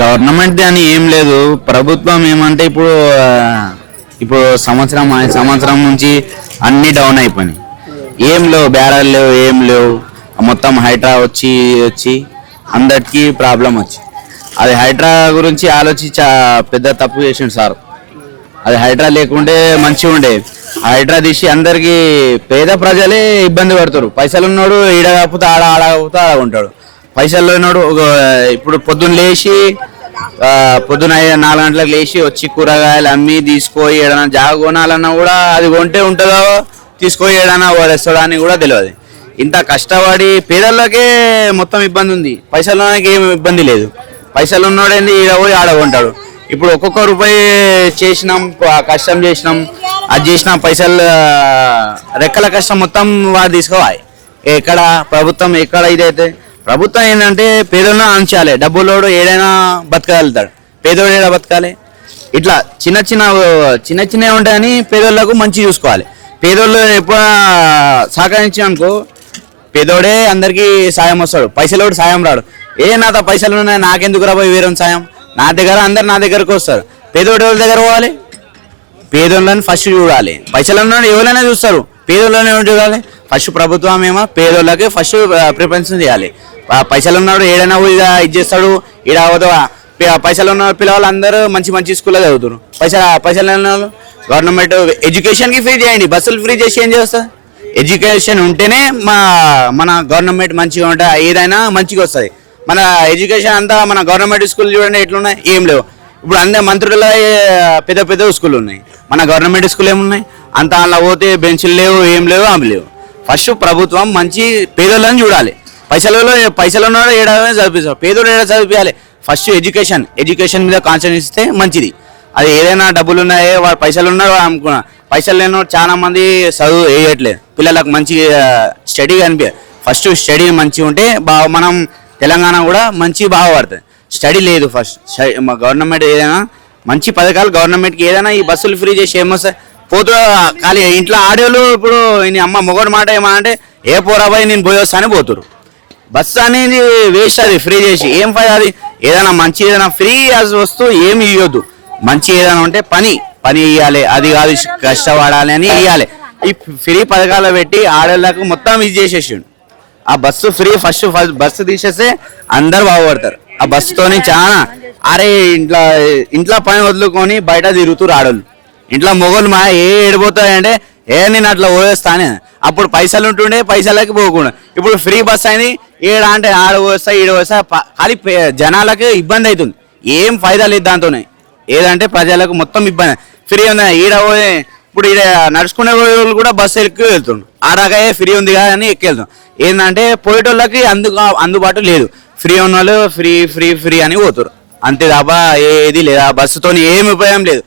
Government అని ఏం లేదు. ప్రభుత్వం ఏమంటే ఇప్పుడు సంవత్సరం నుంచి అన్ని డౌన్ అయిపోయినాయి. ఏం లేవు, బేరాలు లేవు, ఏం లేవు. మొత్తం హైడ్రా వచ్చి అందరికీ ప్రాబ్లం వచ్చి అది హైడ్రా గురించి ఆలోచించి పెద్ద తప్పు చేసిండు సార్. అది హైడ్రా లేకుంటే మంచిగా ఉండే. హైడ్రా తీసి అందరికి పేద ప్రజలే ఇబ్బంది పడతారు. పైసలు ఉన్నాడు ఈడ కాకపోతే ఆడ కాకపోతే ఆడ ఉంటాడు. పైసలు ఉన్నాడు ఇప్పుడు పొద్దున్న 4 గంటలకు లేచి వచ్చి కూరగాయలు అమ్మి తీసుకొని ఏడైనా జాగ కొనాలన్నా కూడా అది కొంటే ఉంటుందో తీసుకొని ఏడైనా రెస్టారెంట్ కూడా తెలియదు. ఇంత కష్టపడి పేదలకే మొత్తం ఇబ్బంది ఉంది. పైసలు ఏం ఇబ్బంది లేదు. పైసలు ఉన్నాడేంది ఈడ పోయి ఆడ కొంటాడు. ఇప్పుడు ఒక్కొక్క రూపాయి చేసినాం, కష్టం చేసినాం, అది చేసిన పైసలు రెక్కల కష్టం మొత్తం వాడు తీసుకోవాలి. ఎక్కడ ప్రభుత్వం ఎక్కడ ఇదైతే ప్రభుత్వం ఏంటంటే పేదోళ్ళని అంచాలి. డబ్బులోడు ఏడైనా బతకగలుగుతాడు, పేదోడు ఏడా బతకాలి. ఇట్లా చిన్న ఉంటాయని పేదోళ్ళకు మంచి చూసుకోవాలి. పేదోళ్ళు ఎప్పుడు సహకరించిననుకో పేదోడే అందరికీ సాయం వస్తాడు. పైసలోడు సాయం రాడు. నాతో పైసలు ఉన్నాయి నాకెందుకు రాబోయే వేరే సాయం, నా దగ్గర అందరు నా దగ్గరకు వస్తారు. పేదోడు ఎవరి దగ్గర పోవాలి? పేదోళ్ళని ఫస్ట్ చూడాలి. పైసలు ఉన్న ఎవరైనా చూస్తారు, పేదోళ్ళని ఎవరు చూడాలి? ఫస్ట్ ప్రభుత్వం ఏమో పేదోళ్ళకి ఫస్ట్ ప్రిఫరెన్స్ చేయాలి. పైసలు ఉన్నాడు ఏడైనా ఇది చేస్తాడు. ఈడ పైసలు ఉన్న పిల్లలు అందరూ మంచి స్కూల్లో చదువుతారు. పైసలు ఉన్న గవర్నమెంట్ ఎడ్యుకేషన్కి ఫ్రీ చేయండి. బస్సులు ఫ్రీ చేసి ఏం చేస్తారు? ఎడ్యుకేషన్ ఉంటేనే మన గవర్నమెంట్ మంచిగా ఉంటే ఏదైనా మంచిగా వస్తుంది. మన ఎడ్యుకేషన్ అంతా మన గవర్నమెంట్ స్కూల్ చూడండి ఎట్లున్నాయి, ఏం లేవు. ఇప్పుడు అందరి మంత్రుల పెద్ద స్కూల్ ఉన్నాయి, మన గవర్నమెంట్ స్కూల్ ఏమున్నాయి? అంత అలా పోతే బెంచ్లు లేవు, ఏం లేవు, ఆమె లేవు. ఫస్ట్ ప్రభుత్వం మంచి పేదోళ్ళని చూడాలి. పైసలు ఉన్నాడు ఏడాది చదివిస్తారు, పేదోడు ఏడా చదివించాలి. ఫస్ట్ ఎడ్యుకేషన్ మీద కాన్సన్ట్రేట్ ఇస్తే మంచిది. అది ఏదైనా డబ్బులు ఉన్నాయే వాడు పైసలు ఉన్నాడు అనుకున్నా, పైసలు లేని చాలా మంది చదువు వేయట్లేదు. పిల్లలకు మంచి స్టడీ కనిపించదు. ఫస్ట్ స్టడీ మంచిగా ఉంటే మనం తెలంగాణ కూడా మంచి బాగుపడుతుంది. స్టడీ లేదు. ఫస్ట్ గవర్నమెంట్ ఏదైనా మంచి పథకాలు గవర్నమెంట్కి ఏదైనా ఈ బస్సులు ఫ్రీ చేసి ఏమొస్తాయి? పోతూ ఖాళీ ఇంట్లో ఆడేళ్ళు ఇప్పుడు అమ్మ మొగడు మాట ఏమంటే ఏ పోరాబాయి నేను పోయొస్తానే పోతురు. బస్సు అనేది వేస్ట్. అది ఫ్రీ చేసి ఏం ఫైదా? అది ఏదైనా మంచి ఏదైనా ఫ్రీ వస్తువు ఏమి ఇవ్వద్దు. మంచి ఏదైనా ఉంటే పని ఇవ్వాలి. అది కాదు కష్టపడాలి అని ఇవ్వాలి. ఈ ఫ్రీ పథకాలు పెట్టి ఆడేళ్ళకు మొత్తం ఇది చేసేసిండు. ఆ బస్సు ఫ్రీ ఫస్ట్ బస్సు తీసేస్తే అందరు బాగుపడతారు. ఆ బస్సుతోని చాలా ఇంట్లో పని వదులుకొని బయట తిరుగుతారు ఆడోళ్ళు. ఇంట్లో మొగోళ్ళు ఏడిపోతాయంటే నేను అట్లా పోయేస్తానే. అప్పుడు పైసలు ఉంటుండే, పైసలకి పోకుండా. ఇప్పుడు ఫ్రీ బస్ అయింది. అంటే ఆడ పోస్తా ఈడ పోస్తా ఖాళీ జనాలకు ఇబ్బంది అవుతుంది. ఏం ఫైదా లేదు దాంతోనే. ఏదంటే ప్రజలకు మొత్తం ఇబ్బంది. ఫ్రీ ఉంది ఈడ పోయి ఇప్పుడు ఈడ నడుచుకునే వాళ్ళు కూడా బస్సు ఎక్కి వెళ్తుండ్రు. ఆడగా ఫ్రీ ఉంది కదా అని ఎక్కి వెళ్తాం. ఏంటంటే పోయేటోళ్ళకి అందుబాటు లేదు. ఫ్రీ ఉన్న వాళ్ళు ఫ్రీ అని పోతారు అంతే తప్ప ఏది లేదు. ఆ బస్సుతో ఏమి ఉపయోగం లేదు.